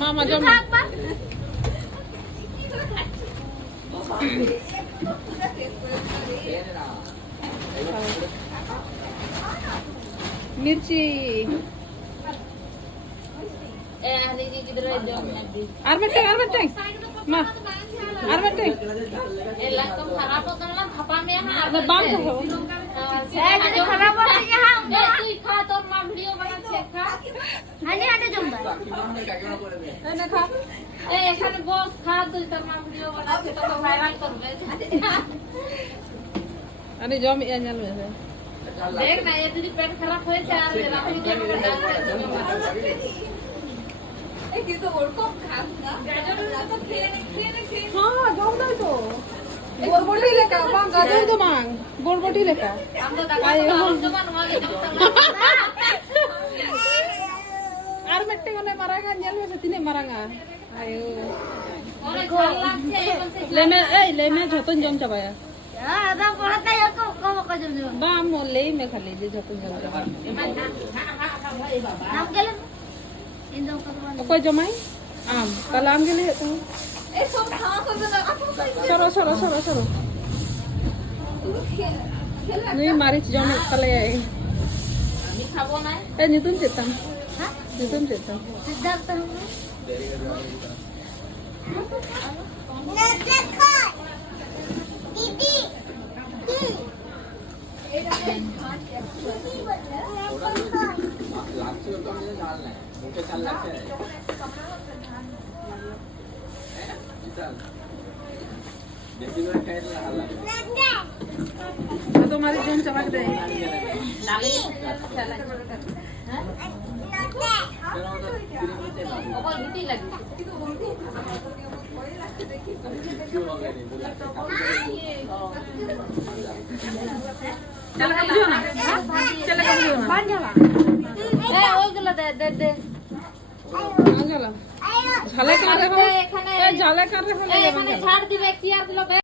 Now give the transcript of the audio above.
মামা জমা মির্চি আর বেটে মা আর বেটে বাম এখানে বস খা তুই তোর মা ভিডিও বানাচ্ছে তো ভাইরাল করবে আরে জম এ জাল মেরে দেখ না এ যদি পেট খারাপ হয়েছে আর রাতে যে করে ডালতে এই কিন্তু ওরকম খাস না গাজরের তো খেয়ে নে হ্যাঁ জম দাও তো বরবটি লেখা বাং গাজর তো মাং বরবটি লেখা আমরা গাজর জমান মাগে আর মেটে কোনে মারাঙ্গা জাল মেরে তিনে মারাঙ্গা আয়ো ওরে ঝাল লাগছে লেমে ঝতন জম চাবায়া আদা পড়াতে কো জম বা মোলে মে খালি যে ঝতন জম চাবা নাম গেলে ইন্দম করবান কই জমাই আম কালাম গেলে তো এই সব খাওয়া করবে না সরো নুই মারিচ জম কালে আমি খাবো না এ নিতুন চেতাম হ্যাঁ নিতুন চেতাম সিদ্ধার্থ না দেখো দিদি এটা লাগছে তো আমি জাল নাই মুখে চাল লাগছে বেশি করে খাইলে ভালো লাগে তো তোমার জন্য চাবাক দেয় লাগে চালা হ্যাঁ ওপর ভিটি লাগে चला कम जो ना चला कम जो ना बांध जाला ए ओই গুলো দে চলো झाले कर रहे हो ए झाले कर रहे हो एखाने ছাড় দিবে চেয়ার গুলো